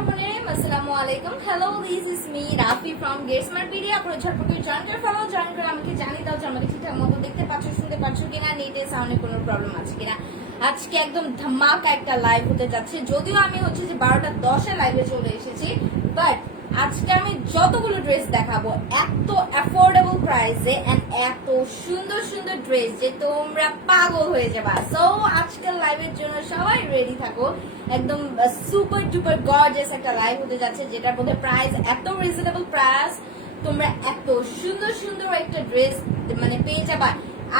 Bismillahirrahmanirrahim. Assalamualaikum. Hello, this is me Rafi from Get Smart Media. আপনারা ঝটপট করে join করে ফেলো। জয়েন করে আমাকে জানিয়ে দাও যে আমাকে ঠিকঠাক মতো দেখতে পাচ্ছ, শুনতে পাচ্ছ কিনা, নেটে সাউন্ডে কোনো প্রবলেম আছে কিনা। আজকে একদম ধামাকা একটা লাইভ হতে যাচ্ছে, যদিও আমি হচ্ছে যে 12:10 লাইভে চলে এসেছি, বাট আজকে আমি যতগুলো ড্রেস দেখাবো এত অ্যাফোর্ডেবল প্রাইসে এন্ড এত সুন্দর সুন্দর ড্রেস যে তোমরা পাগল হয়ে যাবা। সো আজকের লাইভের জন্য সবাই রেডি থাকো। একদম সুপার ডুপার গর্জিয়াস একটা লাইভ হতে যাচ্ছে, যেটার মধ্যে প্রাইস এত রিজনেবল প্রাইস, তোমরা এত সুন্দর সুন্দর একটা ড্রেস মানে পেয়ে যাবা।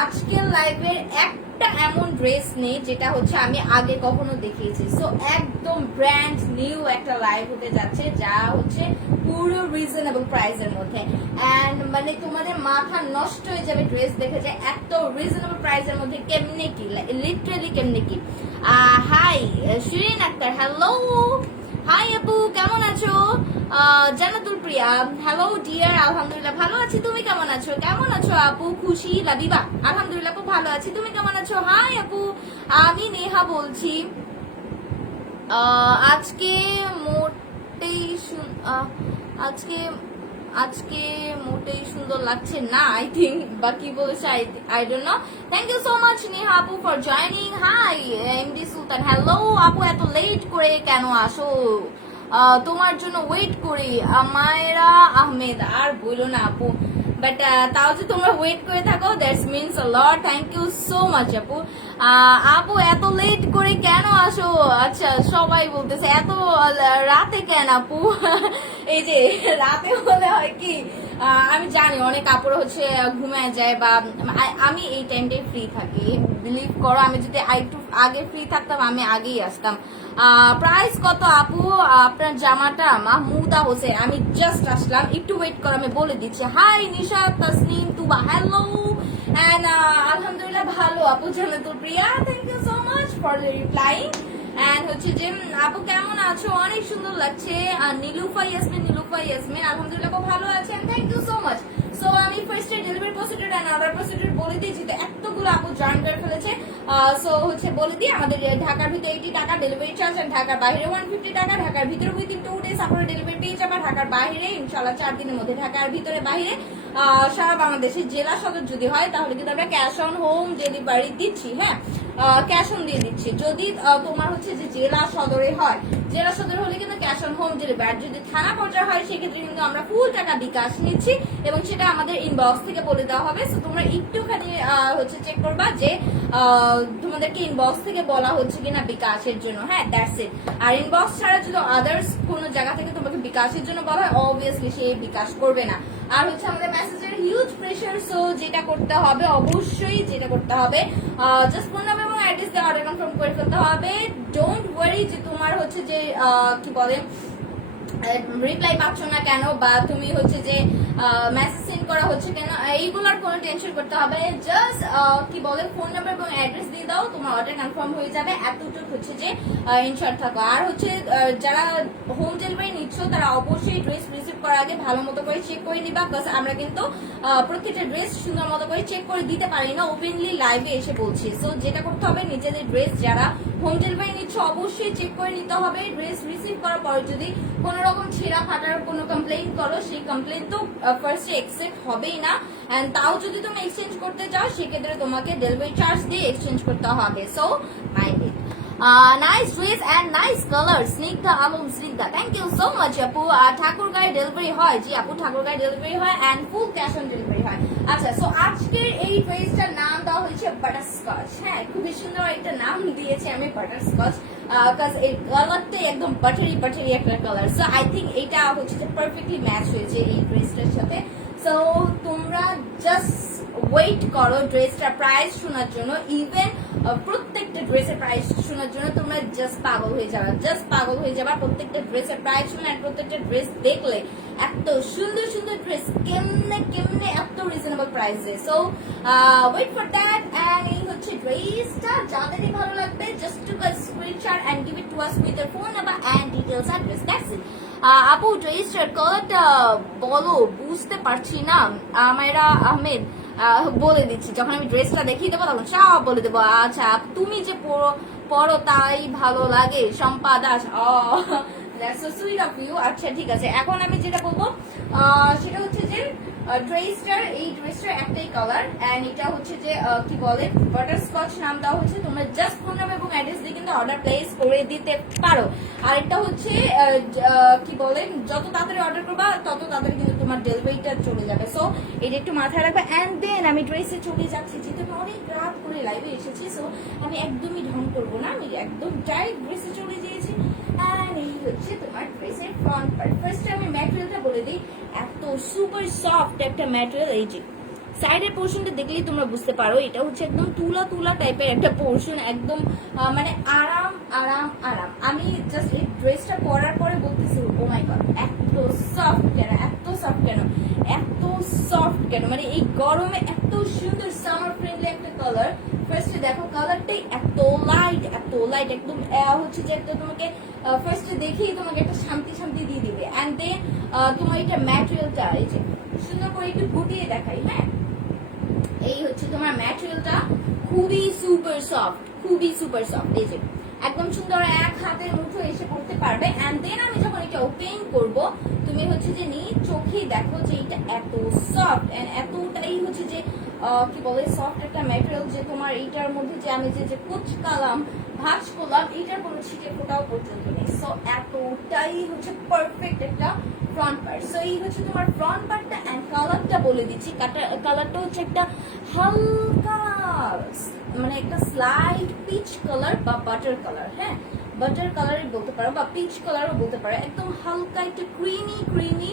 আজকের লাইভের একটা এমন ড্রেস নেই যেটা হচ্ছে আমি আগে কখনো দেখিয়েছি। সো একদম ব্র্যান্ড নিউ একটা লাইভ হতে যাচ্ছে, যা হচ্ছে পুরো রিজনেবল প্রাইসের মধ্যে। এন্ড মানে তোমাদের মাথা নষ্ট হয়ে যাবে ড্রেস দেখে, যে এত রিজনেবল প্রাইসের মধ্যে কেমনে কি, লিটারালি কেমনে কি। Hi Shirin Akter, hello. Hi আপু, কেমন আছো? জান্নাতুল প্রিয়া, হ্যালো ডিয়ার, আলহামদুলিল্লাহ ভালো আছি, তুমি কেমন আছো? কেমন আছো আপু? খুশি লাবিবা, আলহামদুলিল্লাহ আপু ভালো আছি, তুমি কেমন আছো? হাই আপু, আমি নেহা বলছি। আজকে মোটেই আজকে আজকে মোটেই সুন্দর লাগছে না, আই থিঙ্ক, বা কি বলছে I don't know. Thank you so much Neha আপু for joining. Hi MD Sultan, hello আপু, এত লেট করে কেন আসো? তোমার জন্য ওয়েট করি। মায়েরা আহমেদ, আর বলো না আপু, বাট তাও যে তোমরা ওয়েট করে থাকো, that's means a lot. Thank you so much আপু। আপু এত লেট করে কেন আসো? আচ্ছা, সবাই বলতেছে এত রাতে কেন আপু? এই যে রাতে হলে হয় কি, আমি জানি অনেক আপুরা হচ্ছে ঘুমায় যায়, বা আমি এই টাইমটাই ফ্রি থাকি। বিলিভ করো, আমি যদি একটু আগে ফ্রি থাকতাম আমি আগেই আসতাম। প্রাইস কত আপু আপনার জামাটা? মাহমুদা হোসেন, আমি জাস্ট আসলাম, একটু ওয়েট করো, আমি বলে দিচ্ছি। Hi Nisha Tasnim Tuba, hello and আলহামদুলিল্লাহ ভালো আপু। Jannatul Priya, thank you so much for replying. And হচ্ছে যে আপু কেমন আছো? অনেক সুন্দর লাগছে। নীলুফা ইয়াসমিন, আলহামদুলিল্লাহ খুব ভালো আছে, thank you so much. So আমি ফার্স্টে delivery procedure and order procedure বলে দিয়েছি, তো এতগুলো আপু জয়েন করে ফেলেছে। সো হচ্ছে বলে দিই, আমাদের ঢাকার ভিতরে 80 টাকা ডেলিভারি চার্জ, এন্ড ঢাকার বাইরে 150 টাকা। ঢাকার ভিতরে উইদিন 2 ডেজ আপনারা ডেলিভারি পেয়ে যাবেন। ঢাকার বাইরে ইনশাআল্লাহ 4 দিনের মধ্যে। ঢাকার ভিতরে বাইরে সারা বাংলাদেশে জেলা সদর যদি হয় তাহলে কিন্তু আমরা ক্যাশ অন হোম ডেলিভারি দিচ্ছি। হ্যাঁ, ক্যাশ অন দিয়ে দিচ্ছি। যদি তোমার হচ্ছে যে জেলা সদরে হয়, জেলা সদর হলে কিন্তু ক্যাশ অন হোম ডেলিভারি। যদি থানা পর্যায়ে হয় সেক্ষেত্রে কিন্তু আমরা ফুল টাকা বিকাশ নিচ্ছি, এবং সেটা আমাদের ইনবক্স থেকে বলে দেওয়া হবে। সো তোমরা একটুখানি হচ্ছে চেক করবা যে তোমাদেরকে ইনবক্স থেকে বলা হচ্ছে কিনা বিকাশের জন্য। হ্যাঁ, দ্যাটস ইট। আর ইনবক্স ছাড়া যদি আদার্স কোনো জায়গা থেকে তোমাকে বিকাশের জন্য বলা হয়, অবভিয়াসলি সে বিকাশ করবে না। আর হচ্ছে আমাদের মেসেজের হিউজ প্রেশার। সো যেটা করতে হবে, অবশ্যই যেটা করতে হবে, জাস্ট ফোন নাম্বার এবং অ্যাড্রেস দিয়ে অর্ডার কনফার্ম করে ফেলতে হবে। ডোন্ট ওয়ারি যে তোমার হচ্ছে যে কি বলে রিপ্লাই পাচ্ছ না কেন, বা তুমি হচ্ছে যে মেসেজ সেন্ড করা হচ্ছে কেন, এইগুলোর কোনো টেনশন করতে হবে। জাস্ট কি বলে ফোন নাম্বার এবং অ্যাড্রেস দিয়ে দাও, তোমার অর্ডার কনফার্ম হয়ে যাবে। এতটুকু হচ্ছে যে ইনশর্ট থাকো। আর হচ্ছে যারা হোম ডেলিভারি নিচ্ছ তারা অবশ্যই ড্রেস রিসিভ করার আগে ভালো মতো করে চেক করে নিবা, বিকজ আমরা কিন্তু প্রত্যেকটা ড্রেস সুন্দর মতো করে চেক করে দিতে পারি না, ওপেনলি লাইভে এসে বলছি। সো যেটা করতে হবে, নিজেদের ড্রেস যারা হোম ডেলিভারি নিচ্ছ অবশ্যই চেক করে নিতে হবে। ড্রেস রিসিভ করার পর যদি কোন রকম ছেঁড়া ফাটার কোনো কমপ্লেইন করো, সেই কমপ্লেইন তো ফার্স্টে একসেপ্ট হবেই না। এন্ড তাও যদি তুমি এক্সচেঞ্জ করতে চাও সেক্ষেত্রে তোমাকে ডেলিভারি চার্জ দিয়ে এক্সচেঞ্জ করতে হবে। So mind it. Nice dress and nice colour. Snigdha Alam, Snigdha, thank you so much আপু। ঠাকুরগাঁয়ে ডেলিভারি হয়? জি আপু, ঠাকুরগাঁয়ে ডেলিভারি হয় and full cash on delivery হয়। আচ্ছা, সো আজকের এই ড্রেসটার নাম দেওয়া হয়েছে বাটারস্কচ। হ্যাঁ, খুবই সুন্দর একটা নাম দিয়েছি আমি, বাটারস্কচ, বিকজ এই কালারটাই একদম বাটারি বাটারি একটা কালার। সো আই থিঙ্ক এটা হচ্ছে যে পারফেক্টলি ম্যাচ হয়েছে এই ড্রেসটার সাথে। সো তোমরা জাস্ট ওয়েট করো ড্রেসটা প্রাইস শোনার জন্য। ইভেন প্রত্যেকটা ড্রেসের প্রাইস শোনার জন্য তোমরা জাস্ট পাগল হয়ে যাবে, জাস্ট পাগল হয়ে যাবে প্রত্যেকটা ড্রেসের প্রাইস শুনে। আর প্রত্যেকটা ড্রেস দেখলে এত সুন্দর সুন্দর ড্রেস, কেমনে কেমনে এত রিজনেবল প্রাইসে। So wait for that. And এই হচ্ছে ড্রেসটা, যাদেরই ভালো লাগবে just to screenshot and give it to us with your phone number and details address, that's it. আপু ড্রেসটার কালারটা বলো, বুঝতে পারছি না। আমেরা আহমেদ, বলে দিচ্ছি, যখন আমি ড্রেসটা দেখিয়ে দেবো তখন সব বলে দেবো। আচ্ছা, তুমি যে পরো তাই ভালো লাগে। Shampa Das, that's so sweet of you. আচ্ছা ঠিক আছে, এখন আমি যেটা বলবো সেটা হচ্ছে যে ড্রেসটার, এই ড্রেসটার একটাই কালার এন্ড এটা হচ্ছে যে কি বলে বাটারস্কচ নাম দেওয়া হচ্ছে। তোমরা জাস্ট ফোন নাম্বার এবং অ্যাড্রেস দিয়ে কিন্তু অর্ডার প্লেস করে দিতে পারো। আর এটা হচ্ছে কি বলে যত তাড়াতাড়ি অর্ডার করবা তত তাড়াতাড়ি কিন্তু তোমার ডেলিভারিটা চলে যাবে। সো এটা একটু মাথায় রাখবে। এন্ড দেন আমি ড্রেসে চলে যাচ্ছি, যেহেতু আমি অনেক রাত করে লাইভে এসেছি, সো আমি একদমই ঢং করবো না, আমি একদম ডাইরেক্ট ড্রেসে চলে গিয়েছি। এন্ড এই হচ্ছে তোমার ড্রেসের ফ্রন্ট পার্ট। ফার্স্টে আমি ম্যাটেরিয়ালটা বলে দিই, এত সুপার সফট একটা ম্যাটেরিয়াল। এই যে সাইডের পোর্শনটা দেখলেই তোমরা বুঝতে পারো, এটা হচ্ছে একদম তুলা তুলা টাইপের একটা পোর্শন, একদম মানে আরাম আরাম আরাম। আমি জাস্ট এই ড্রেসটা পরার পরে বলতেছি ও মাই গড এত সফট কেন, এত সফট কেন, এত সফট কেন, মানে এই গরমে এত সুন্দর সামার ফ্রেন্ডলি একটা কালার। ফার্স্টে দেখো কালারটাই এত লাইট, এত লাইট, একদম হচ্ছে যে একটা তোমাকে ফার্স্টে দেখেই তোমাকে একটা শান্তি শান্তি দিয়ে দিবে। এন্ড দেন তোমার এটা ম্যাটেরিয়ালটা এই যে সুন্দর করে একটু গুটিয়ে দেখাই। হ্যাঁ, এই হচ্ছে তোমার ম্যাটেরিয়ালটা খুবই সুপার সফট, খুবই সুপার সফট। এই যে একদম সুন্দর এক হাতের মুঠো এসে পড়তে পারবে। এন্ড দেন আমি যখন এটা ওপেন করব তুমি হচ্ছে যে নিজ চোখেই দেখো যে এটা এত সফট এন্ড এতটাই হচ্ছে যে কি বলে সফট একটা ম্যাটেরিয়াল, যে তোমার এইটার মধ্যে যে আমি যে কুচকালাম ভাঁজ করলাম এটার কোনো ছিটে ফোটাও পর্যন্ত নেই। সো এতটাই হচ্ছে পারফেক্ট একটা ফ্রন্ট পার্ট। সো এই হচ্ছে তোমার ফ্রন্ট পার্টটা। এন্ড কালারটা বলে দিচ্ছি, কালারটা হচ্ছে একটা হালকা মানে একটা স্লাইট পিচ কালার বা বাটার কালার। হ্যাঁ, বাটার কালারই বলতে পারো বা পিচ কালারও বলতে পারো, একদম হালকা একটা ক্রিমি ক্রিমি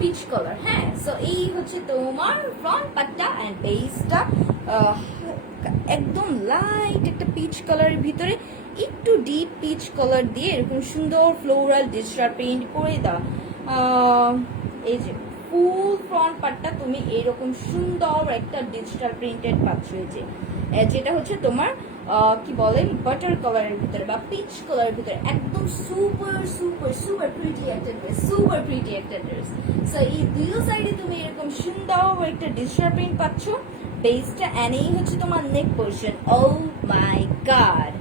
পিচ কালার। হ্যাঁ, সো এই হচ্ছে তোমার ফ্রন্ট পার্টটা। এন্ড বেসটা একদম লাইট একটা পিচ কালারের ভিতরে একটু ডিপ পিচ কালার দিয়ে এরকম সুন্দর ফ্লোরাল ডিজিটাল প্রিন্ট করে দাও। এই যে ফুল ফ্রন্ট পার্টটা তুমি এরকম সুন্দর একটা ডিজিটাল প্রিন্টেড পাচ্ছ, যেটা হচ্ছে তোমার কি বলে বাটার কালারের ভিতরে বা পিচ কালারের ভিতরে, একদম সুপার সুপার সুপার প্রিটি একটা ড্রেস, সুপার প্রিটি একটা ড্রেস। সো এই দুই সাইডে তুমি এরকম সুন্দর একটা ডিজিটাল প্রিন্ট পাচ্ছ বেসটা। এন্ড এই হচ্ছে তোমার নেক পোর্শন। ও মাই গড,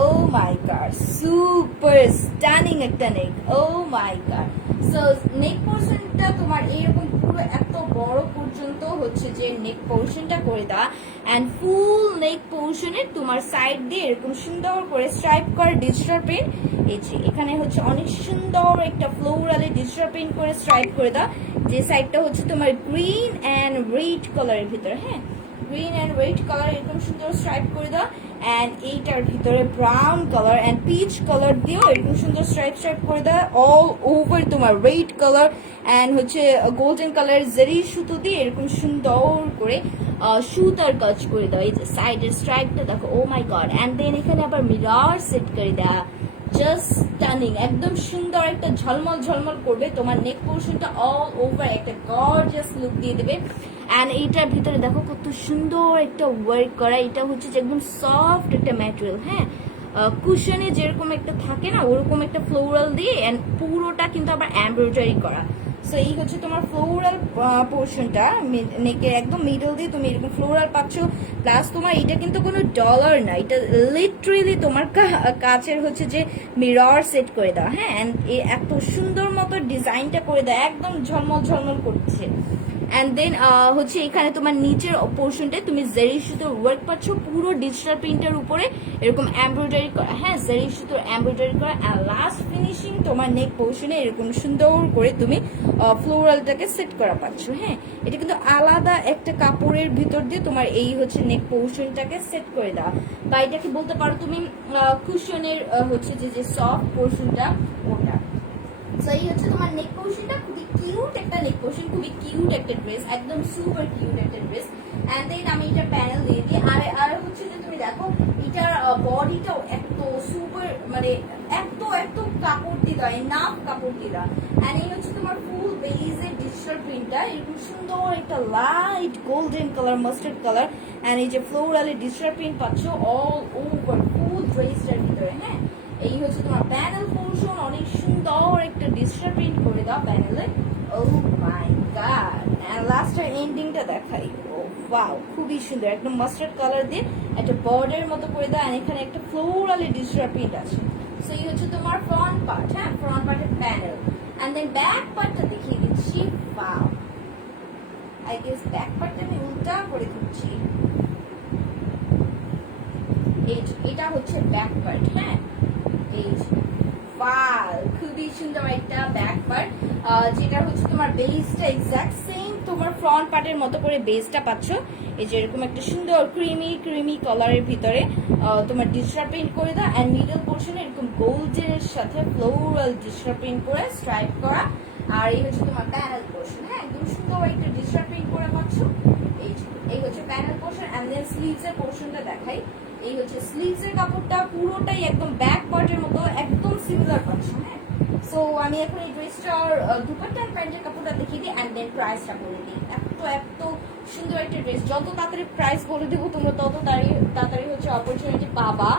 ও মাই গড, সুপার স্টানিং একটা নেক, ও মাই গড। সো নেক পোর্শনটা তোমার এইরকম পুরো এত বড় পর্যন্ত হচ্ছে যে নেক পোর্শনটা করে দেওয়া। এন্ড ফুল নেক পোর্শনে তোমার সাইড দিয়ে এরকম সুন্দর করে স্ট্রাইপ করা ডিজিটাল প্রিন্ট। এই যে এখানে হচ্ছে অনেক সুন্দর একটা ফ্লোরালে ডিজিটাল প্রিন্ট করে স্ট্রাইপ করে দেওয়া, যে সাইডটা হচ্ছে তোমার গ্রিন এন্ড রেড কালারের ভিতরে। হ্যাঁ, গ্রিন এন্ড রেড কালার এরকম সুন্দর স্ট্রাইপ করে দাও। এন্ড এইটার ভিতরে brown colour and peach colour দিয়েও এরকম সুন্দর স্ট্রাইপ স্ট্রাইপ করে দাও। অল ওভার তোমার রেড কালার এন্ড হচ্ছে গোল্ডেন কালার জেরি সুতো দিয়ে এরকম সুন্দর করে সুতার কাজ করে দাও। এই যে সাইডের স্ট্রাইপটা দেখো, ও মাই গড। এন্ড দেন এখানে আবার মিরর সেট করে দেওয়া, জাস্ট স্টানিং, একদম সুন্দর একটা ঝলমল ঝলমল করবে। তোমার নেক পোর্শনটা অল ওভার একটা গর্জিয়াস লুক দিয়ে দেবে। এন্ড এইটার ভিতরে দেখো কত সুন্দর একটা ওয়ার্ক করা, এটা হচ্ছে যে একদম সফট একটা ম্যাটেরিয়াল। হ্যাঁ, কুশনে যেরকম একটা থাকে না ওরকম একটা ফ্লোরাল দিয়ে এন্ড পুরোটা কিন্তু আবার এমব্রয়ডারি করা। সো এই হচ্ছে তোমার ফ্লোরাল পোর্শনটা, নেকের একদম মিডল দিয়ে তুমি এরকম ফ্লোরাল পাচ্ছ। প্লাস তোমার এটা কিন্তু কোনো ডলার না, এটা লিটারেলি তোমার কাচের হচ্ছে যে মিরর সেট করে দাও। হ্যাঁ, এন্ড এত সুন্দর মতো ডিজাইনটা করে দাও, একদম ঝলমল ঝলমল করছে। এন্ড দেন হচ্ছে এখানে তোমার নিচের পোর্শনটা তুমি জেরি সুতোর ওয়ার্ক পাচ্ছ পুরো ডিজিটাল প্রিন্টের উপরে এরকম এমব্রয়ডারি করা। হ্যাঁ, জেরি সুতোর এমব্রয়ডারি করা। আর লাস্ট ফিনিশিং তোমার নেক পোর্শনে এরকম সুন্দর করে তুমি ফ্লোরালটাকে সেট করা পাচ্ছ। হ্যাঁ, এটা কিন্তু আলাদা একটা কাপড়ের ভিতর দিয়ে তোমার এই হচ্ছে নেক পোর্শনটাকে সেট করে দেওয়া, বা এটাকে বলতে পারো তুমি কুশনের হচ্ছে যে সফট পোর্শনটা ওটা। সো এই হচ্ছে তোমার নেক পোর্শনটা, খুবই কিউট একটা নেক পোর্শন, খুবই কিউট একটা ড্রেস, একদম সুপার কিউট একটা ড্রেস। এন্ড দেন আমি এটা প্যানেল দিয়ে দিই। আর হচ্ছে যে তুমি দেখো এটার বডিটাও এত সুপার, মানে এত এত কাপড় দিদা, এনাফ কাপড় দিদা। এন্ড এই হচ্ছে তোমার ফুল বেজের ডিজিটাল প্রিন্টটা, এরকম সুন্দর একটা light golden colour, mustard colour. And এই যে ফ্লোরালে ডিজিটাল প্রিন্ট পাচ্ছ অল ওভার ফুল ড্রেসটার ভিতরে। হ্যাঁ, এই হচ্ছে তোমার প্যানেল পোর্শন, অনেক সুন্দর একটা ডিজিটাল প্রিন্ট করে দাও প্যানেলে। ও মাই গড। এন্ড লাস্টের এন্ডিংটা দেখাই, ও ওয়াও, খুবই সুন্দর, একদম মাস্টার্ড কালার দিয়ে একটা বর্ডার মতো করে দাও। এন্ড এখানে একটা ফ্লোরালি ডিজিটাল প্রিন্ট আছে। সো এই হচ্ছে তোমার ফ্রন্ট পার্ট। হ্যাঁ, ফ্রন্ট পার্টের দেন ব্যাক পার্টটা দেখিয়ে দিচ্ছি। ওয়াও, আই গেস ব্যাক পার্টটা আমি উল্টা করে দিচ্ছি। এটা হচ্ছে ব্যাক পার্ট। হ্যাঁ, এই ওয়াও, খুবই সুন্দর একটা ব্যাক পার্ট, যেটা হচ্ছে তোমার বেসটা এক্সাক্ট সেম তোমার ফ্রন্ট পার্টের মতো করে বেসটা পাচ্ছ। এই যে এরকম একটা সুন্দর ক্রিমি কালারের ভিতরে তোমার ডিজিটাল প্রিন্ট করে দাও, এন্ড মিডল পোর্শনে এরকম গোল্ডের সাথে ফ্লোরাল ডিজিটাল প্রিন্ট করে স্ট্রাইপ করা। আর এই হচ্ছে তোমার প্যানেল পোর্শন। হ্যাঁ, একদম সুন্দর একটা ডিজিটাল প্রিন্ট করে পাচ্ছ। এই হচ্ছে panel portion, and then sleeves এর পোর্শনটা দেখাই। এই হচ্ছে স্লিভস এর কাপড়টা পুরোটাই একদম ব্যাক পার্টের মতো একদম সিমিলার পাচ্ছ। হ্যাঁ, সো আমি এখন এই ড্রেসটার দুপাট্টা এন্ড প্যান্টের কাপড়টা দেখিয়ে দিই, এন্ড দেন প্রাইসটা বলে দিই। এত সুন্দর একটা ড্রেস, যত তাড়াতাড়ি প্রাইস বলে দেবো তোমরা তত তাড়াতাড়ি হচ্ছে অপরচুনিটি পাবা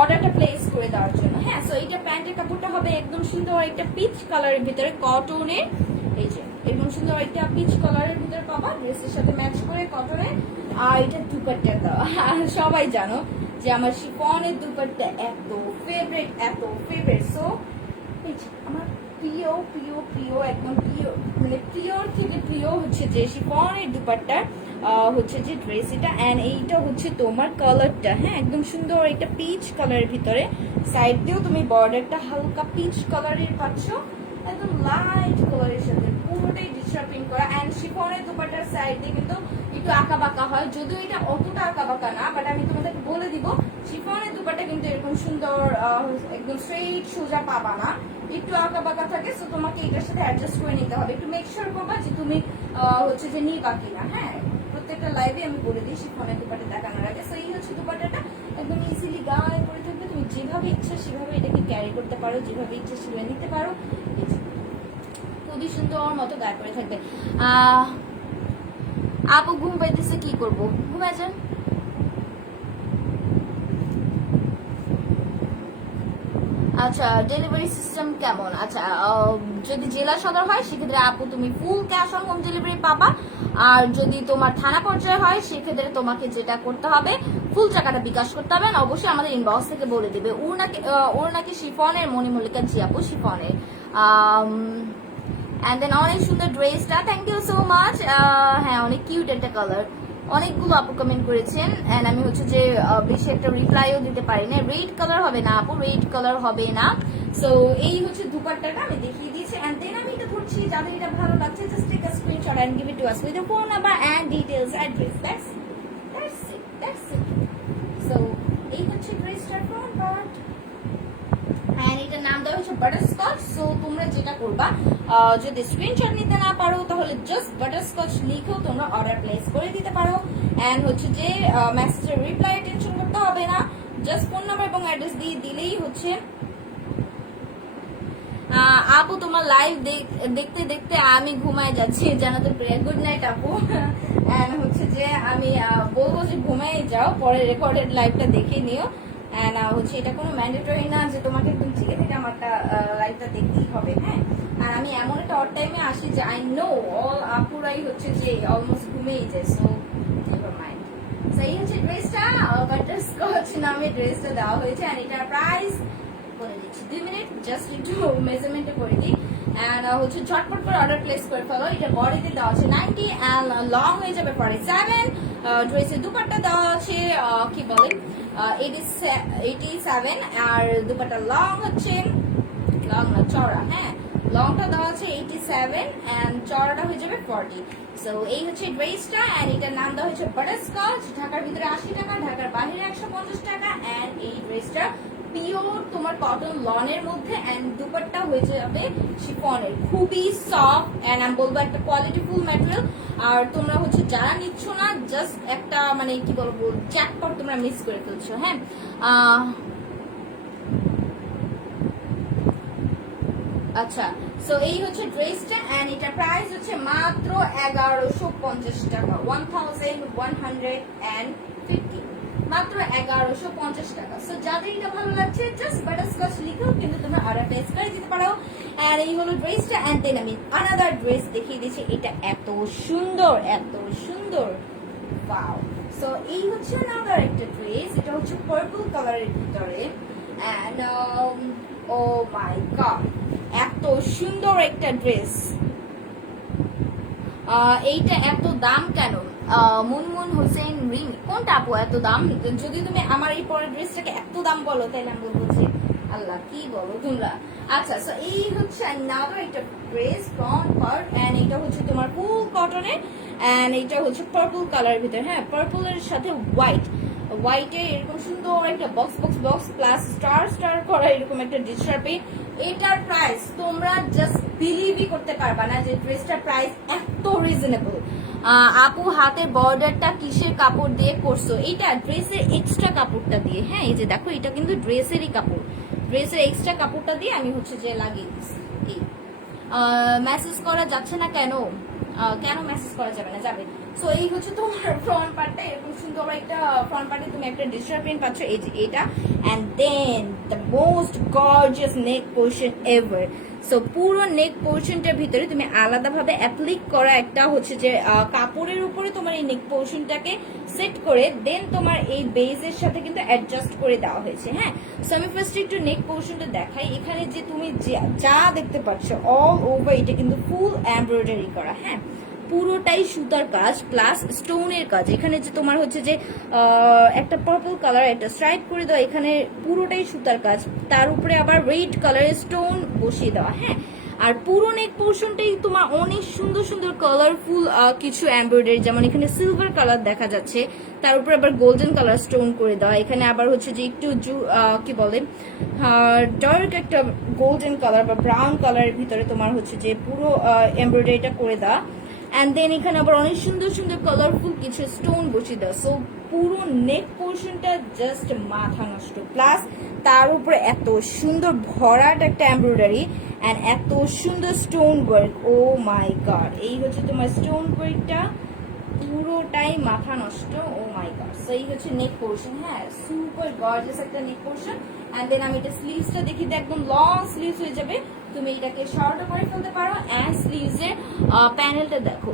অর্ডারটা প্লেস করে দেওয়ার জন্য। হ্যাঁ, সো এইটা প্যান্টের কাপড়টা হবে একদম সুন্দর একটা পিচ কালারের ভিতরে কটনের। এই যে একদম সুন্দর একটা পিচ কালারের ভিতরে পাবা ড্রেসের সাথে ম্যাচ করে কটনের। আর এটা দুপাট্টা দেওয়া, সবাই জানো যে আমার শিফনের দুপাট্টা এত ফেভারিট। সো আমার প্রিয় একদম প্রিয়, মানে প্রিয়র থেকে প্রিয় হচ্ছে যে শিফনের দুপাট্টা হচ্ছে যে ড্রেস এটা, এন্ড এইটা হচ্ছে তোমার কালারটা। হ্যাঁ, একদম সুন্দর একটা পিচ কালারের ভিতরে, সাইড দিয়েও তুমি বর্ডারটা হালকা পিচ কালারের পাচ্ছ, একদম লাইট কালারের সাথে পুরোটাই ডিজিটাল প্রিন্ট করা। এন্ড শিফনের দুপাট্টার সাইড দিয়ে কিন্তু একটু আঁকা বাঁকা হয়, যদিও এটা অতটা আঁকা বাঁকা না, বাট আমি তোমাদেরকে বলে দিব শিফনের দুপাট্টা কিন্তু এরকম সুন্দর একদম স্ট্রেইট সোজা পাবা না, একটু আঁকা বাঁকা থাকে। সো তোমাকে এটার সাথে অ্যাডজাস্ট করে নিতে হবে, একটু মেক শিওর করবা যে তুমি হচ্ছে যে নিবা কিনা। হ্যাঁ, প্রত্যেকটা লাইভে আমি বলে দিই শিফনের দুপাট্টা দেখানোর আগে। সো এই হচ্ছে দুপাট্টাটা, একদম ইজিলি গায়ে পরে থাকবে, তুমি যেভাবে ইচ্ছা সেভাবে এটাকে ক্যারি করতে পারো, যেভাবে ইচ্ছা সেভাবে নিতে পারো, খুবই সুন্দর মতো গায়ে পরে থাকবে। আপু ঘুম পাইতেছে, কি করবো, ঘুমায় যান। আচ্ছা, ডেলিভারি সিস্টেম কেমন? আচ্ছা, যদি জেলা সদর হয় সেক্ষেত্রে আপু তুমি ফুল ক্যাশ অন হোম ডেলিভারি পাবা, আর যদি তোমার থানা পর্যায়ে হয় সেক্ষেত্রে তোমাকে যেটা করতে হবে ফুল টাকাটা বিকাশ করতে হবে, অবশ্যই আমাদের ইনবক্স থেকে বলে দেবে। ওর নাকি শিফনের, মণিমল্লিকা জি আপু শিফনের। এন্ড দেন অনেক সুন্দর ড্রেসটা, থ্যাংক ইউ সো মাচ। হ্যাঁ, অনেক কিউট একটা কালার, অনেকগুলো আপু কমেন্ট করেছেন, এন্ড আমি হচ্ছে যে বেশি একটা রিপ্লাইও দিতে পারি না। রেড কালার হবে না আপু, রেড কালার হবে না। সো এই হচ্ছে দুপাট্টাটা আমি দেখিয়ে দিয়েছি, এন্ড দেন আমি এটা করছি, যাদের এটা ভালো লাগছে just take a screenshot and give it to us with the phone number and details address. That's it. So এই হচ্ছে ড্রেসটার ফ্রন্ট পার্ট, এন্ড এটার নাম দেওয়া হচ্ছে বাটারস্কচ। সো তোমরা যেটা করবা, যদি স্ক্রিনশট নিতে না পারো তাহলে জাস্ট বাটারস্কচ লিখেও তোমরা অর্ডার প্লেস করে দিতে পারো, এন্ড হচ্ছে যে মেসেজের রিপ্লাই টেনশন করতে হবে না, জাস্ট ফোন নাম্বার এবং অ্যাড্রেস দিয়ে দিলেই হচ্ছে। আপু তোমার লাইভ দেখতে দেখতে আমি ঘুমায় যাচ্ছি, জানাতে পেরে গুড নাইট আপু। এন্ড হচ্ছে যে আমি বলবো যে ঘুমাই যাও, পরে রেকর্ডেড লাইভটা দেখে নিও। এন্ড হচ্ছে এটা কোনো ম্যান্ডেটরি না যে তোমাকে একদম জেগে থেকে আমারটা লাইভটা দেখতেই হবে। হ্যাঁ, আর আমি এমন একটা অড টাইমে আসি যে আই নো অল আপুরাই হচ্ছে যে অলমোস্ট ঘুমেই যায়। So never mind. সো এই হচ্ছে ড্রেসটা, বাটারস্কচ নামে ড্রেসটা দেওয়া হয়েছে, এন্ড এটার প্রাইস বলে দিচ্ছি, 2 মিনিট জাস্ট একটু মেজারমেন্টে করে দিই, এন্ড হচ্ছে ঝটপট করে অর্ডার প্লেস করে ফেলো। এটা বডিতে দেওয়া আছে 90 এন্ড লং হয়ে যাবে 47। ড্রেসের দুপাট্টা দেওয়া আছে কি বলে 87, আর দুপাট্টা লং হচ্ছে লং না চওড়া, হ্যাঁ লংটা দেওয়া আছে 87 এন্ড চওড়াটা হয়ে যাবে 40। সো এই হচ্ছে ড্রেসটা, এন্ড এটার নাম দেওয়া হয়েছে বাটারস্কচ। ঢাকার ভিতরে 80 টাকা, ঢাকার বাইরে 150 টাকা। এন্ড এই ড্রেসটা পিওর তোমার কটন লনের মধ্যে, এন্ড দুপাট্টা হয়ে যাবে শিফনের, খুবই সফট, এন্ড আমি বলবো একটা কোয়ালিটিফুল ম্যাটেরিয়াল। আর তোমরা হচ্ছে যারা নিচ্ছ না, জাস্ট একটা মানে কি বলবো জ্যাকপট তোমরা মিস করে ফেলছো। হ্যাঁ, আচ্ছা, সো এই হচ্ছে ড্রেসটা, এন্ড এটা প্রাইস হচ্ছে মাত্র 1150 টাকা, 1150, মাত্র 1150 টাকা। সো যাদের এটা ভালো লাগছে জাস্ট বাটারস্কচ লিখেও কিন্তু তোমরা অর্ডার প্লেস করে দিতে পারো। আর এই হলো ড্রেসটা, এন্ড দেন আমি আনাদার ড্রেস দেখিয়ে দিচ্ছি, এটা এত সুন্দর ওয়াও। সো এই হচ্ছে আনাদার একটা ড্রেস, এটা হচ্ছে পার্পল কালারের ভিতরে, এন্ড ও মাই গড এত সুন্দর একটা ড্রেস। এইটা এত দাম কেন? মুনমুন হোসেন রিমি, কোনটা আপু এত দাম? যদি তুমি আমার এই পরের ড্রেসটাকে এত দাম বলো তাহলে আমি বলবো যে আল্লাহ কি বলো তোমরা। আচ্ছা, সো এই হচ্ছে another একটা ড্রেস ফ্রন্ট পার্ট, এন্ড এটা হচ্ছে তোমার ফুল কটনের, এন্ড এটা হচ্ছে পার্পল কালারের ভিতরে, হ্যাঁ পার্পলের সাথে হোয়াইটে এরকম সুন্দর একটা box box box plus star star করা এরকম একটা ডিজিটাল পেইন্ট। এটার প্রাইস তোমরা জাস্ট বিলিভই করতে পারবা না যে ড্রেসটার প্রাইস এত রিজনেবল। আপু হাতের বর্ডারটা কিসের কাপড় দিয়ে করছো? এটা ড্রেসের এক্সট্রা কাপড়টা দিয়ে, হ্যাঁ এই যে দেখো এটা কিন্তু ড্রেসেরই কাপড়, ড্রেসের এক্সট্রা কাপড়টা দিয়ে আমি হচ্ছে যে লাগিয়ে দিচ্ছি। এই মেসেজ করা যাচ্ছে না কেন? কেন মেসেজ করা যাবে না? যাবে। সো এই হচ্ছে তোমার ফ্রন্ট পার্টটা, এরকম সুন্দর একটা ফ্রন্ট পার্টে তুমি একটা ডিজিটাল প্রিন্ট পাচ্ছ, এই যে এটা, and then the most gorgeous neck portion ever. So পুরো নেক পোর্শনটার ভিতরে তুমি আলাদাভাবে অ্যাপ্লিক করা একটা হচ্ছে যে কাপড়ের উপরে তোমার এই নেক পোর্শনটাকে সেট করে দেন তোমার এই বেজের সাথে কিন্তু অ্যাডজাস্ট করে দেওয়া হয়েছে। হ্যাঁ, সো আমি ফার্স্ট একটু নেক পোর্শনটা দেখাই। এখানে যে তুমি যা দেখতে পাচ্ছ অল ওভার এটা কিন্তু ফুল এমব্রয়ডারি করা, হ্যাঁ পুরোটাই সুতার কাজ প্লাস স্টোনের কাজ। এখানে যে তোমার হচ্ছে যে একটা পার্পল কালার একটা স্ট্রাইপ করে দেওয়া, এখানে পুরোটাই সুতার কাজ, তার উপরে আবার রেড কালারের স্টোন বসিয়ে দেওয়া। হ্যাঁ, আর পুরো নেক পোর্শনটাই তোমার অনেক সুন্দর সুন্দর কালারফুল কিছু এমব্রয়ডারি, যেমন এখানে সিলভার কালার দেখা যাচ্ছে, তার উপরে আবার গোল্ডেন কালার স্টোন করে দেওয়া। এখানে আবার হচ্ছে যে একটু কি বলে ডার্ক একটা গোল্ডেন কালার বা ব্রাউন কালারের ভিতরে তোমার হচ্ছে যে পুরো এমব্রয়ডারিটা করে দেওয়া। অ্যান্ড দেন এখানে আবার অনেক সুন্দর সুন্দর কালারফুল কিছু স্টোন বসিয়ে দেওয়া। সো পুরো নেক পোর্শনটা জাস্ট মাথা নষ্ট, প্লাস তার উপরে এত সুন্দর ভরাট একটা এমব্রয়ডারি অ্যান্ড এত সুন্দর স্টোন ওয়ার্ক। ও মাই গড, এই হচ্ছে তোমার স্টোন ওয়ার্কটা পুরোটাই মাথা নষ্ট। ও মাই গড, সো এই হচ্ছে নেক পোর্শন। হ্যাঁ, সুপার গর্জিয়াস একটা নেক পোর্শন। অ্যান্ড দেন আমি এটা স্লিভসটা দেখি, একদম লং স্লিভস হয়ে যাবে, তুমি এটাকে শর্টও করে ফেলতে পারো। অ্যান্ড স্লিভসের প্যানেলটা দেখো,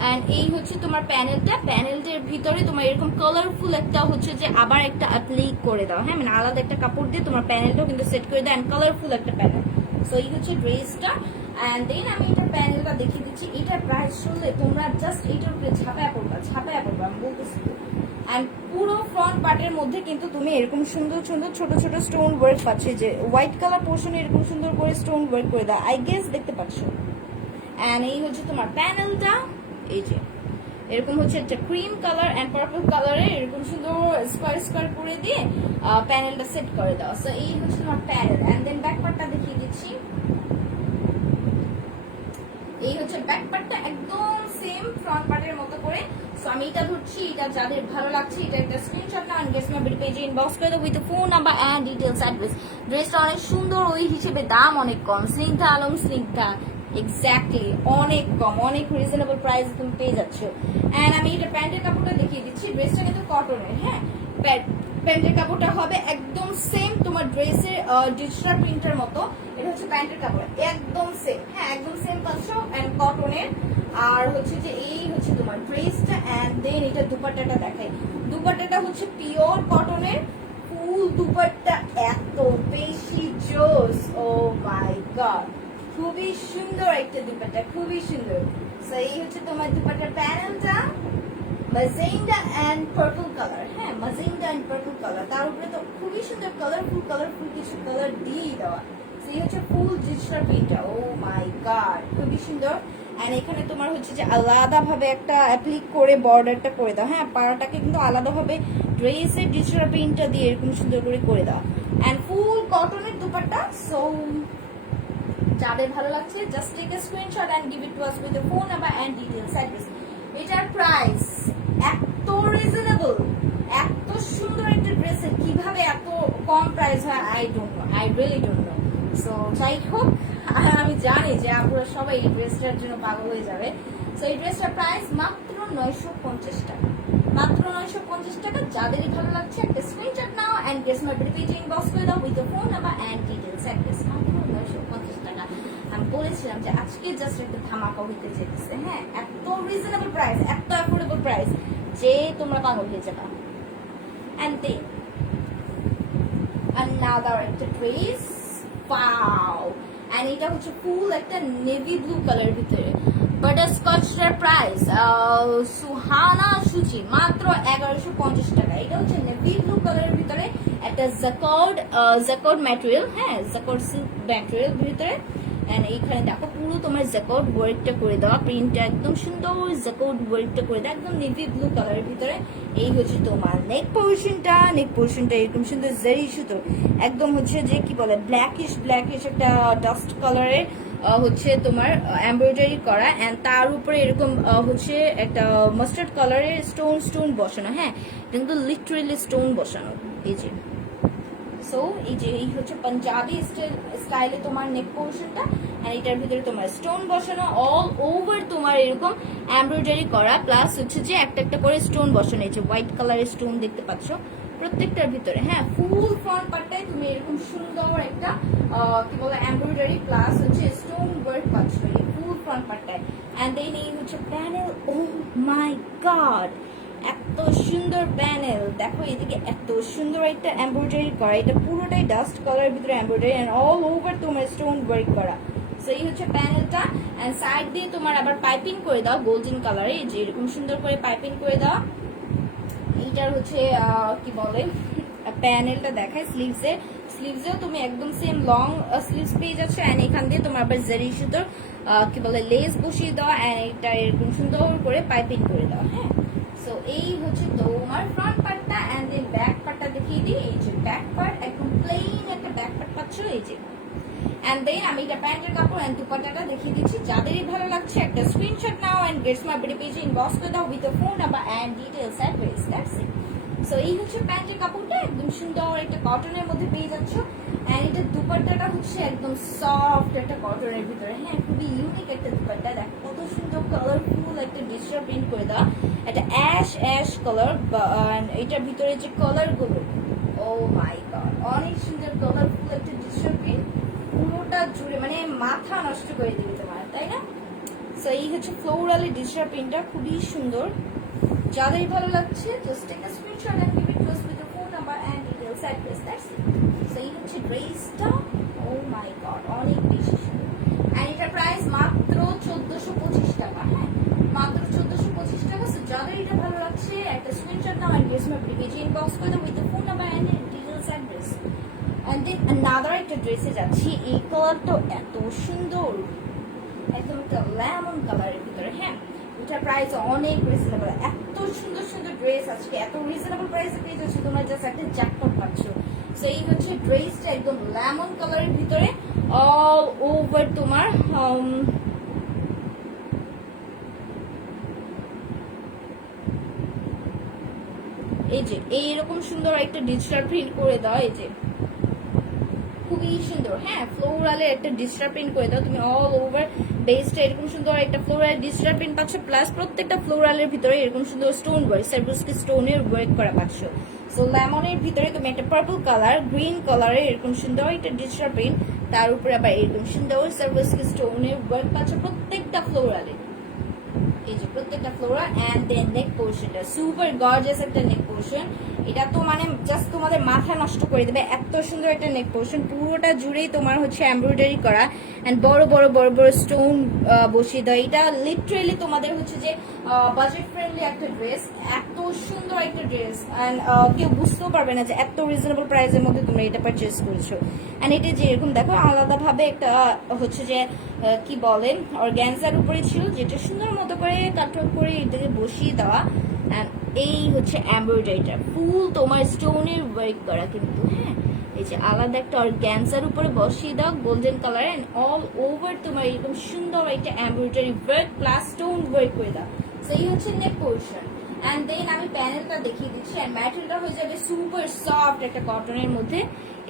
অ্যান্ড এই হচ্ছে তোমার প্যানেলটার ভিতরে তোমার এরকম কালারফুল একটা হচ্ছে যে আবার একটা অ্যাপ্লিক করে দাও। হ্যাঁ, মানে আলাদা একটা কাপড় দিয়ে তোমার প্যানেলটাও কিন্তু সেট করে দাও, অ্যান্ড কালারফুল একটা প্যানেল। সো এই হচ্ছে ড্রেসটা। অ্যান্ড দেন আমি এটা প্যানেলটা দেখিয়ে দিচ্ছি। এটার প্রাইস শুনলে তোমরা জাস্ট এইটার উপরে ঝাঁপায়া পড়বা আমি বলতেছি। অ্যান্ড পুরো ফ্রন্ট পার্টের মধ্যে কিন্তু তুমি এরকম সুন্দর সুন্দর ছোট ছোট স্টোন ওয়ার্ক পাচ্ছ, যে হোয়াইট কালার পোর্শনে এরকম সুন্দর করে স্টোন ওয়ার্ক করে দাও, আই গেস দেখতে পাচ্ছ। অ্যান্ড এই হচ্ছে তোমার প্যানেলটা, এই যে এরকম হচ্ছে একটা ক্রিম কালার অ্যান্ড পার্পল কালারে এরকম সুন্দর স্কোয়ার স্কোয়ার করে দিয়ে প্যানেলটা সেট করে দাও। সো এই হচ্ছে তোমার প্যানেল। অ্যান্ড দেন ব্যাক পার্টটা দেখিয়ে দিচ্ছি। এই হচ্ছে ব্যাক পার্টটা একদম সেম ফ্রন্ট পার্টের মতো করে। সো আমি এটা ধরছি, এটা যাদের ভালো লাগছে এটা একটা স্ক্রিনশট নাও, গেস মাই বিডি পেজে ইনবক্স করে দাও with phone number and details address. ড্রেসটা অনেক সুন্দর, ওই হিসেবে দাম অনেক কম। স্নিগ্ধা আলম, স্নিগ্ধা, এক্স্যাক্টলি অনেক কম, অনেক রিজনেবল প্রাইস তুমি পেয়ে যাচ্ছ। অ্যান্ড আমি এটা প্যান্টের কাপড়টা দেখিয়ে দিচ্ছি। ড্রেসটা কিন্তু কটনের, হ্যাঁ প্যান্টের কাপড়টা হবে একদম সেম তোমার ড্রেসের ডিজিটাল প্রিন্টের মতো। এটা হচ্ছে প্যান্টের কাপড় একদম সেম, হ্যাঁ একদম সেম পাচ্ছ অ্যান্ড কটনের। আর হচ্ছে যে এই হচ্ছে তোমার ড্রেসটা। অ্যান্ড দেন এটা দুপাট্টাটা দেখাই। দুপাট্টাটা হচ্ছে পিওর কটনের, ফুল দুপাট্টা এত বেশি জোস। ও মাই গড, খুবই সুন্দর একটা দুপাট্টা, খুবই সুন্দর। সো এই হচ্ছে তোমার দুপাট্টার প্যানেলটা, ম্যাজেন্ডা এন্ড পার্পল কালার। হ্যাঁ, ম্যাজেন্ডা এন্ড পার্পল কালার, তার উপরে তো খুবই সুন্দর কালারফুল কিছু কালার দিয়েই দেওয়া। এই হচ্ছে ফুল ডিজিটাল প্রিন্টটা। ও মাই গড, খুবই সুন্দর। এন্ড এখানে তোমার হচ্ছে যে আলাদাভাবে একটা অ্যাপ্লিক করে বর্ডারটা করে দাও। হ্যাঁ, পাড়াটাকে কিন্তু আলাদাভাবে ড্রেসের ডিজিটাল প্রিন্টটা দিয়ে এরকম সুন্দর করে দাও। এন্ড ফুল কটনের দুপাট্টা। সো যাদের ভালো লাগছে just take a screenshot and give it to us with the phone number and details address. এটার প্রাইস এত রিজনেবল, এত সুন্দর একটা ড্রেসের কিভাবে এত কম প্রাইস হয় I don't know, I really don't know. So যাই হোক, আমি জানি যে আপনারা সবাই এই ড্রেসটার জন্য পাগল হয়ে যাবে। সো এই ড্রেসটার প্রাইস মাত্র 950 টাকা, মাত্র 950 টাকা। যাদেরই ভালো লাগছে একটা স্ক্রিনশট নাও এন্ড গেস মাই পেজে ইনবক্স করে দাও with the phone number and details address. মাত্র 950 টাকা। আমি বলেছিলাম যে আজকে জাস্ট একটা ধামাকা হইতে যেতেছে। হ্যাঁ, এত রিজনেবল প্রাইস, এত অ্যাফোর্ডেবল প্রাইস যে তোমরা পাগল হয়ে যাবে। এন্ড দেন another একটা ড্রেস, ওয়াও, এন্ড এটা হচ্ছে ফুল একটা নেভি ব্লু কালার ভিতরে। বাটারস্কচটার প্রাইস সুহানা সুচি মাত্র 1150 টাকা। এটা হচ্ছে নেভি ব্লু কালারের ভিতরে একটা জ্যাকর্ড ম্যাটেরিয়াল, হ্যাঁ জ্যাকর্ড সিল্ক ম্যাটেরিয়াল ভিতরে। এন্ড এইখানে দেখো পুরো তোমার জ্যাকর্ড ওয়ার্কটা করে দেওয়া, প্রিন্টটা একদম সুন্দর জ্যাকর্ড ওয়ার্কটা করে দেওয়া একদম নেভি ব্লু কালারের ভিতরে। এই হচ্ছে তোমার নেক পোর্শনটা এরকম সুন্দর জারি সুতো, একদম হচ্ছে যে কি বলে ব্ল্যাকিশ একটা ডাস্ট কালারের হচ্ছে তোমার এমব্রয়ডারি করা, এন্ড তার উপরে এরকম হচ্ছে একটা মাস্টার্ড কালারের স্টোন বসানো, হ্যাঁ কিন্তু লিটারেলি স্টোন বসানো। এই যে সো এই হচ্ছে পাঞ্জাবি স্টাইলে তোমার নেক পোর্শনটা, আর এটার ভিতরে তোমার স্টোন বসানো, অল ওভার তোমার এরকম এমব্রয়ডারি করা, প্লাস হচ্ছে যে একটা করে স্টোন বসানো। এই যে হোয়াইট কালারের স্টোন দেখতে পাচ্ছ প্রত্যেকটার ভিতরে, হ্যাঁ ফুল ফ্রন্ট পার্টটাই তুমি এরকম সুন্দর একটা কি বলে এমব্রয়ডারি প্লাস হচ্ছে স্টোন ওয়ার্ক পাচ্ছ এই ফুল ফ্রন্ট পার্টটায়। এন্ড দেন এই হচ্ছে প্যানেল, ও মাই গড এত সুন্দর প্যানেল, দেখো এদিকে এত সুন্দর একটা এমব্রয়ডারি করা, এটা পুরোটাই ডাস্ট কালারের ভিতরে এমব্রয়ডারি এন্ড অল ওভার তোমার স্টোন ওয়ার্ক করা। সো এই হচ্ছে প্যানেলটা, এন্ড সাইড দিয়ে তোমার আবার পাইপিং করে দাও গোল্ডেন কালারে, যে এরকম সুন্দর করে পাইপিং করে দাও। এইটার হচ্ছে কি বলে প্যানেলটা দেখায় স্লিভসেও তুমি একদম সেম লং স্লিভস পেয়ে যাচ্ছে, এন্ড এখান দিয়ে তোমার আবার জারি সুতোর কি বলে লেস বসিয়ে দেওয়া, এন্ড এটা এরকম সুন্দর করে পাইপিং করে দেওয়া, হ্যাঁ। সো এই হচ্ছে তোমার ফ্রন্ট পার্টটা, এন্ড দেন ব্যাক পার্টটা দেখিয়ে দিই। এই যে ব্যাক পার্ট একদম প্লেন একটা ব্যাক পার্ট পাচ্ছ, এই যে। এন্ড দেন আমি এটা প্যান্টের কাপড় এন্ড দুপাট্টাটা দেখিয়ে দিচ্ছি। যাদেরই ভালো লাগছে একটা স্ক্রিনশট নাও এন্ড গেটস মাই বিডি পেজে ইনবক্স করে দাও with phone number and details address, that's it. So এই হচ্ছে প্যান্টের কাপড়টা, একদম সুন্দর একটা কটনের মধ্যে পেয়ে যাচ্ছ, এন্ড এটা দুপাট্টাটা হচ্ছে একদম সফট একটা কটনের ভিতরে, হ্যাঁ খুবই ইউনিক একটা দুপাট্টা। দেখো কত সুন্দর কালারফুল একটা ডিজিটাল প্রিন্ট করে দেওয়া, একটা অ্যাশ কালার, এটার ভিতরে যে কালার গুলো, ও মাই গড অনেক সুন্দর কালারফুল একটা ডিজিটাল প্রিন্ট, পুরোটা জুড়ে মানে মাথা নষ্ট করে দিবে তোমার, তাই না? সো এই হচ্ছে ফ্লোরালি ডিজিটাল প্রিন্টটা, খুবই সুন্দর। যাদের ভালো লাগছে just take a screenshot and give it to us with the phone number and details address, that's it. So এই হচ্ছে ড্রেসটা, ও মাই গড অনেক বেশি সুন্দর, এন্ড এটার প্রাইস মাত্র 1425 টাকা, হ্যাঁ মাত্র 1425 টাকা। সো যাদের এটা ভালো লাগছে একটা স্ক্রিনশট নাও এন্ড গেটস মাই পেজে ইনবক্স করে দাও with the phone number and details address. And then another একটা ড্রেসে যাচ্ছি, এই কালারটা এত সুন্দর, একদম একটা লেমন কালারের ভিতরে, হ্যাঁ এটার প্রাইস অনেক রিজনেবল। এত সুন্দর ড্রেস আজকে এত রিজনেবল প্রাইসে পেয়ে যাচ্ছে, তোমরা জাস্ট একটা জ্যাকপট পাচ্ছ। সো এই হচ্ছে ড্রেসটা একদম লেমন কালারের ভিতরে, অল ওভার তোমার এই যে এইরকম সুন্দর একটা ডিজিটাল প্রিন্ট করে দাও, এই যে খুবই সুন্দর, হ্যাঁ ফ্লোরালের একটা ডিজিটাল প্রিন্ট করে দাও তুমি অল ওভার বেসটা, এরকম সুন্দর একটা ফ্লোরাল ডিজিটাল প্রিন্ট পাচ্ছ, প্লাস প্রত্যেকটা ফ্লোরালের ভিতরে এরকম সুন্দর স্টোন ওয়ার্ক সার্ভিসকি স্টোনের ওয়ার্ক করা পাচ্ছ। সো লেমনের ভিতরে তুমি একটা পার্পল কালার গ্রিন কালারে এরকম সুন্দর একটা ডিজিটাল প্রিন্ট, তার উপরে আবার এরকম সুন্দর সার্ভিসকি স্টোনের ওয়ার্ক পাচ্ছ প্রত্যেকটা ফ্লোরালে, এই যে প্রত্যেকটা ফ্লোরা। এন্ড দেন নেক পোর্শনটা সুপার গর্জিয়াস একটা নেক পোর্শন, এটা তো মানে জাস্ট তোমাদের মাথা নষ্ট করে দেবে, এত সুন্দর একটা নেক পোর্শন, পুরোটা জুড়েই তোমার হচ্ছে এমব্রয়ডারি করা এন্ড বড় বড় স্টোন বসিয়ে দেয়। এটা লিটারেলি তোমাদের হচ্ছে যে বাজেট ফ্রেন্ডলি একটা ড্রেস, এত সুন্দর একটা ড্রেস, এন্ড কেউ বুঝতেও পারবে না যে এত রিজনেবল প্রাইসের মধ্যে তোমরা এটা পারচেস করেছো। এন্ড এটা যে এরকম দেখো আলাদাভাবে একটা হচ্ছে যে কি বলেন অর্গানজার উপরে ছিল, যেটা সুন্দর মতো করে কাটওয়ার্ক করে এটাকে বসিয়ে দেওয়া, এন্ড এই হচ্ছে এমব্রয়ডারিটা ফুল তোমার স্টোনের ওয়ার্ক করা কিন্তু, হ্যাঁ এই যে আলাদা একটা অর্গানজার উপরে বসিয়ে দাও golden colour, and all over তোমার এরকম সুন্দর একটা embroidery work plus stone work করে দাও। সেই হচ্ছে নেক পোর্শন। এন্ড দেন আমি প্যানেলটা দেখিয়ে দিচ্ছি, এন্ড ম্যাটেরিয়ালটা হয়ে যাবে সুপার সফট একটা কটনের মধ্যে।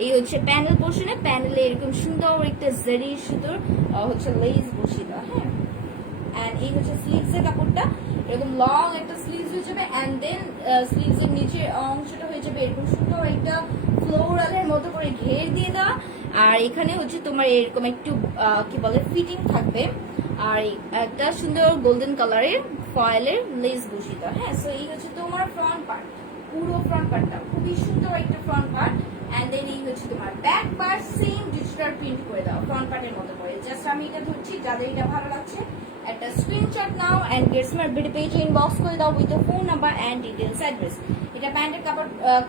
এই হচ্ছে প্যানেল পোর্শনে, প্যানেলে এরকম সুন্দর একটা জারি সুতোর হচ্ছে লেস বসিয়ে দেওয়া, হ্যাঁ। এন্ড এই হচ্ছে স্লিভস এর কাপড়টা, এরকম লং একটা স্লিভস হয়ে যাবে, এন্ড দেন স্লিভস এর নিচের অংশটা হয়ে যাবে এরকম সুন্দর একটা ফ্লোরালের মতো করে ঘের দিয়ে দেওয়া, আর এখানে হচ্ছে তোমার এরকম একটু কি বলে ফিটিং থাকবে, আর একটা সুন্দর গোল্ডেন কালারের ফয়েলের লেস বসিয়ে দেওয়া, হ্যাঁ। সো এই হচ্ছে তোমার ফ্রন্ট পার্ট, পুরো ফ্রন্ট পার্টটা খুবই সুন্দর একটা ফ্রন্ট পার্ট, এন্ড দেন এই হচ্ছে তোমার ব্যাক পার্ট, সেম পুরস্কার প্রিন্ট করে দাও ফ্রন্ট পার্টের মতো করে। জাস্ট আমি এটা ধরছি, যাদের এটা ভালো লাগছে একটা screenshot now and get smart BD পেজে ইনবক্স করে দাও with phone number and details address. এটা প্যান্টের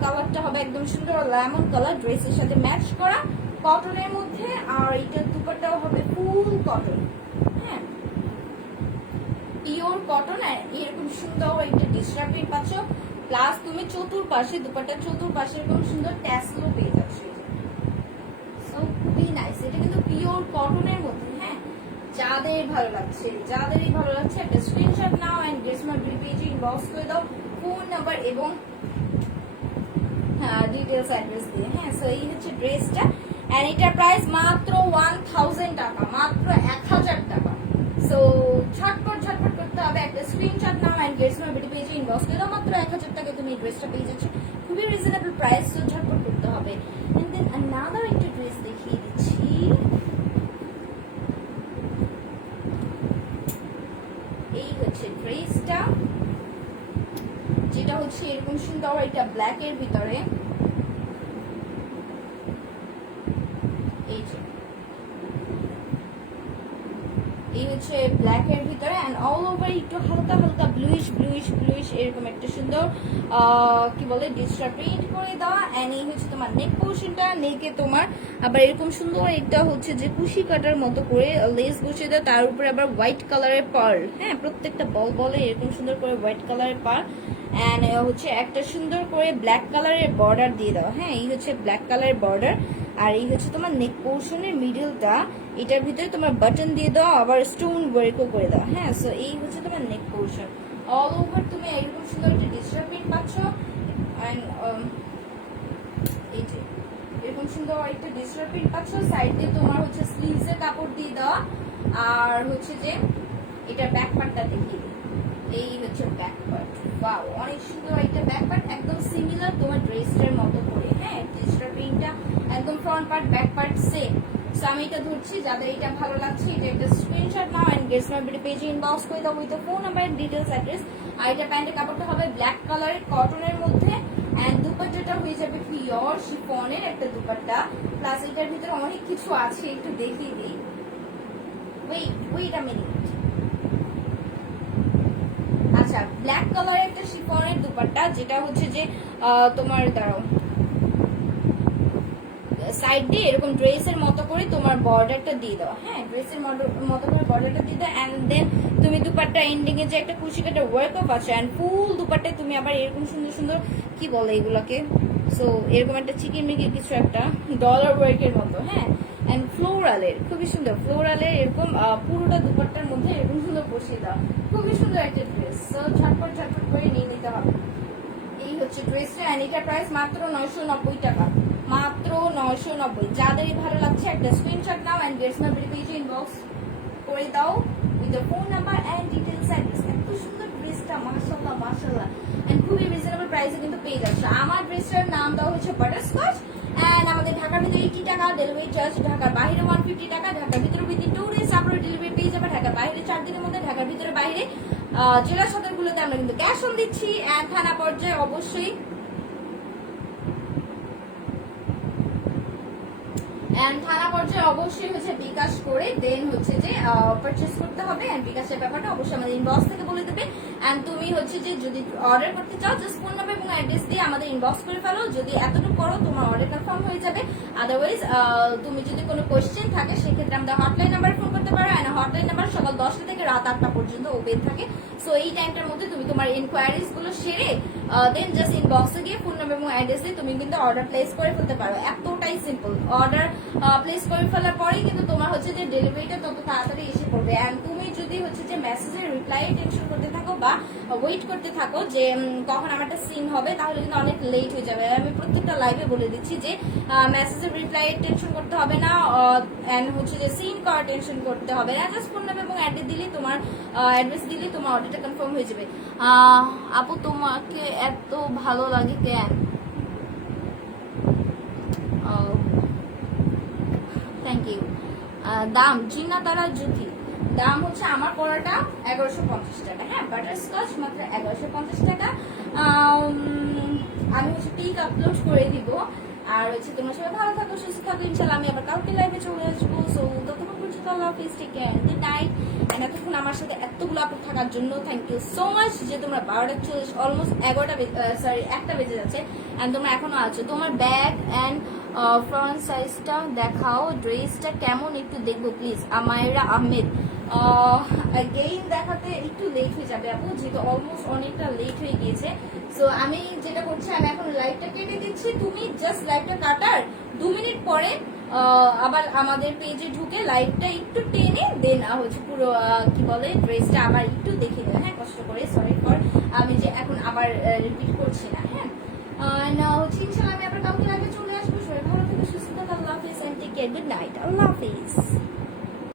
কালারটা হবে একদম সুন্দর লেমন কালার, ড্রেসের সাথে ম্যাচ করা কটনের মধ্যে, আর এটার দুপাট্টাও হবে ফুল কটন, হ্যাঁ পিওর কটন। আর এরকম সুন্দর একটা ডিজিটাল প্রিন্ট পাচ্ছ, প্লাস তুমি চতুর্পাশে দুপাট্টার চতুর্পাশে এরকম সুন্দর ট্যাসেলও পেয়ে যাচ্ছ। সো খুবই নাইস, এটা কিন্তু পিওর কটনের মধ্যে, হ্যাঁ যাদের ভালো লাগছে যাদেরই ভালো লাগছে একটা screenshot now and get smart BD পেজে ইনবক্স করে দাও ফোন নাম্বার এবং ডিটেলস অ্যাড্রেস দিয়ে, হ্যাঁ। সো এই হচ্ছে ড্রেসটা এন্ড এটার প্রাইস মাত্র 1000 টাকা, মাত্র 1000 টাকা। সো ঝটপট করতে হবে, একটা screenshot now and get smart BD পেজে ইনবক্স করে দাও, মাত্র 1000 টাকা তুমি এই ড্রেসটা পেয়ে যাচ্ছ, খুবই রিজনেবল প্রাইস। সো ঝটপট করতে হবে। এন্ড দেন আনাদার একটা ড্রেস দেখিয়ে দিচ্ছি, এই হচ্ছে ড্রেসটা, যেটা হচ্ছে এরকম সুন্দর একটা ব্ল্যাক এর ভিতরে, এই হচ্ছে ব্ল্যাক এর ভিতরে এন্ড অল ওভার একটু হালকা হালকা ব্লুইশ এরকম একটা সুন্দর কি বলে ডিজিটাল প্রিন্ট করে দেওয়া। এন্ড এই হচ্ছে তোমার নেক পোর্শনটা, নেকে তোমার আবার এরকম সুন্দর একটা হচ্ছে যে কুশি কাটার মতো করে লেস বসিয়ে দেওয়া, তার উপরে আবার হোয়াইট কালারের পার্ল, হ্যাঁ প্রত্যেকটা বলে এরকম সুন্দর করে হোয়াইট কালারের পার্ল এন্ড হচ্ছে একটা সুন্দর করে ব্ল্যাক কালারের বর্ডার দিয়ে দেওয়া, হ্যাঁ এই হচ্ছে ব্ল্যাক কালারের বর্ডার। আর এই হচ্ছে তোমার নেক পোর্শনের মিডলটা, এটার ভিতরে তোমার বাটন দিয়ে দাও, আবার স্টোন ওয়ার্কও করে দাও, হ্যাঁ। সো এই হচ্ছে তোমার নেক পোর্শন, অল ওভার তুমি এরকম সুন্দর একটা ডিজিটাল প্রিন্ট পাচ্ছ এন্ড এই যে এরকম সুন্দর একটা ডিজিটাল প্রিন্ট পাচ্ছ। সাইড দিয়ে তোমার হচ্ছে স্লিভস এর কাপড় দিয়ে দেওয়া, আর হচ্ছে যে এটা ব্যাক পার্টটা দেখিয়ে দিই, এই হচ্ছে ব্যাক পার্ট, ওয়াও অনেক সুন্দর একটা ব্যাক পার্ট, একদম সিমিলার তোমার ড্রেসটার মতো করে, হ্যাঁ ডিজিটাল প্রিন্টটা একদম front part back part same. So আমি এটা ধরছি, যাদের এটা ভালো লাগছে এটা একটা screenshot now and get smart BD পেজে ইনবক্স করে দাও with phone number details address. আর এটা প্যান্টের কাপড়টা হবে ব্ল্যাক কালারের কটনের মধ্যে এন্ড দুপাট্টাটা হয়ে যাবে পিওর শিফনের একটা দুপাট্টা, প্লাস এটার ভিতরে অনেক কিছু আছে, একটু দেখিয়ে দিই, ওয়েট আ মিনিট। আচ্ছা ব্ল্যাক কালারের একটা শিফনের দুপাট্টা, যেটা হচ্ছে যে তোমার দাঁড়াও সাইড দিয়ে এরকম ড্রেসের মতো করে তোমার বর্ডারটা দিয়ে দাও, হ্যাঁ ড্রেসের মতো করে বর্ডারটা দিয়ে দাও এন্ড দেন তুমি দুপাট্টা এন্ডিং এ যে একটা কুশি কাটা ওয়ার্ক অফ আছে এন্ড ফুল দুপাট্টায় তুমি আবার এরকম সুন্দর সুন্দর কি বলে এগুলাকে, সো এরকম একটা চিকেন মিকি কিছু একটা ডলার ওয়ার্কের মতো, হ্যাঁ এন্ড ফ্লোরালের খুবই সুন্দর ফ্লোরালের এরকম পুরোটা দুপাট্টার মধ্যে এরকম সুন্দর বসিয়ে দাও, খুবই সুন্দর একটা ড্রেস। সো ঝটপট করে নিয়ে নিতে হবে। এই হচ্ছে ড্রেসটা এন্ড এটার প্রাইস মাত্র 990 টাকা, মাত্র 990। যাদেরই ভালো লাগছে একটা screenshot now and get smart BD পেজে ইনবক্স করে দাও with the phone number and details address. এত সুন্দর ড্রেসটা মাশাআল্লাহ এন্ড খুবই রিজনেবল প্রাইসে কিন্তু পেয়ে যাচ্ছে। আমার ড্রেসটার নাম দেওয়া হচ্ছে বাটারস্কচ এন্ড আমাদের ঢাকার ভিতরে 80 টাকা ডেলিভারি চার্জ, ঢাকার বাইরে 150 টাকা, ঢাকার ভিতরে উইদিন 2 ডেজ আপনারা ডেলিভারি পেয়ে যাবে, ঢাকার বাইরে 4 দিনের মধ্যে, ঢাকার ভিতরে বাইরে জেলা সদরগুলোতে আমরা কিন্তু ক্যাশ অন দিচ্ছি এন্ড থানা পর্যায়ে অবশ্যই থানা পর্যায়ে অবশ্যই হচ্ছে বিকাশ করে দেন হচ্ছে যে পারচেজ করতে হবে এন্ড বিকাশের ব্যাপারটা অবশ্যই আমাদের ইনবক্স থেকে বলে দেবে এন্ড তুমি হচ্ছে যে যদি অর্ডার করতে চাও জাস্ট ফোন নাম্বার এবং অ্যাড্রেস দিয়ে আমাদের ইনবক্স করে ফেলো, যদি এতটুকু করো তোমার অর্ডার কনফার্ম হয়ে যাবে। আদারওয়াইজ তুমি যদি কোনো কোশ্চেন থাকে সেক্ষেত্রে আমাদের হটলাইন নাম্বারে ফোন করতে পারো এন্ড হটলাইন নাম্বার সকাল 10টা থেকে রাত 8টা পর্যন্ত ওপেন থাকে। সো এই টাইমটার মধ্যে তুমি তোমার ইনকোয়ারিজ গুলো সেরে দেন জাস্ট ইনবক্সে গিয়ে ফোন নাম্বার এবং অ্যাড্রেস দিয়ে তুমি কিন্তু অর্ডার প্লেস করে ফেলতে পারো, এতটাই সিম্পল। অর্ডার প্লেস করে ফেলার পরেই কিন্তু তোমার হচ্ছে যে ডেলিভারিটা তত তাড়াতাড়ি এসে পড়বে এন্ড তুমি যদি হচ্ছে যে মেসেজের রিপ্লাই টেনশন করতে থাকো বা ওয়েট করতে থাকো যে কখন আমার একটা সিন হবে, তাহলে কিন্তু অনেক লেট হয়ে যাবে। আমি প্রত্যেকটা লাইভে বলে দিচ্ছি যে মেসেজের রিপ্লাই টেনশন করতে হবে না এন্ড হচ্ছে যে সিন করার টেনশন করতে হবে না, জাস্ট ফোন নাম্বার এবং অ্যাড্রেস দিলেই তোমার অ্যাড্রেস দিলেই তোমার অর্ডারটা কনফার্ম হয়ে যাবে। আপু তোমাকে এত ভালো লাগে কেন? Thank you. দাম জিনা তারা জুতি দাম হচ্ছে আমার পড়াটা 1150 টাকা, হ্যাঁ বাটারস্কচ মাত্র 1150 টাকা। আমি হচ্ছে পিক আপলোড করে দিব আর হচ্ছে তোমরা সবাই ভালো থাকো, সুস্থ থাকো, ইনশাআল্লাহ আমি আবার কালকে লাইভে চলে আসবো। সো ততক্ষণ পর্যন্ত আল্লাহ হাফিজ, take care, good night. And এতক্ষণ আমার সাথে এতগুলো আপু থাকার জন্য থ্যাংক ইউ সো মাচ, যে তোমরা 12:40 অলমোস্ট 1টা বেজে যাচ্ছে এন্ড তোমরা এখনো আছো। তোমার ব্যাগ এন্ড ফ্রন্ট সাইজটা দেখাও, ড্রেসটা কেমন একটু দেখবো প্লিজ। আমায়রা আহমেদ, গেইন দেখাতে একটু লেট হয়ে যাবে আপু, যেহেতু অলমোস্ট অনেকটা লেট হয়ে গিয়েছে। সো আমি যেটা করছি, আমি এখন লাইভটা কেটে দিচ্ছি, তুমি জাস্ট লাইভটা কাটার 2 মিনিট পরে আবার আমাদের পেজে ঢুকে লাইভটা একটু টেনে দেন হচ্ছে পুরো কি বলে ড্রেসটা আবার একটু দেখে দেবে, হ্যাঁ কষ্ট করে। সরি ফর আমি যে এখন আবার রিপিট করছি না, হ্যাঁ। হচ্ছে ইনশাআল্লাহ আমি আবার কালকে লাইভে চলে আসবো। সবাই ভালো থেকে সুস্থ থাকো, আল্লাহ হাফিজ and take care, good night, আল্লাহ হাফিজ।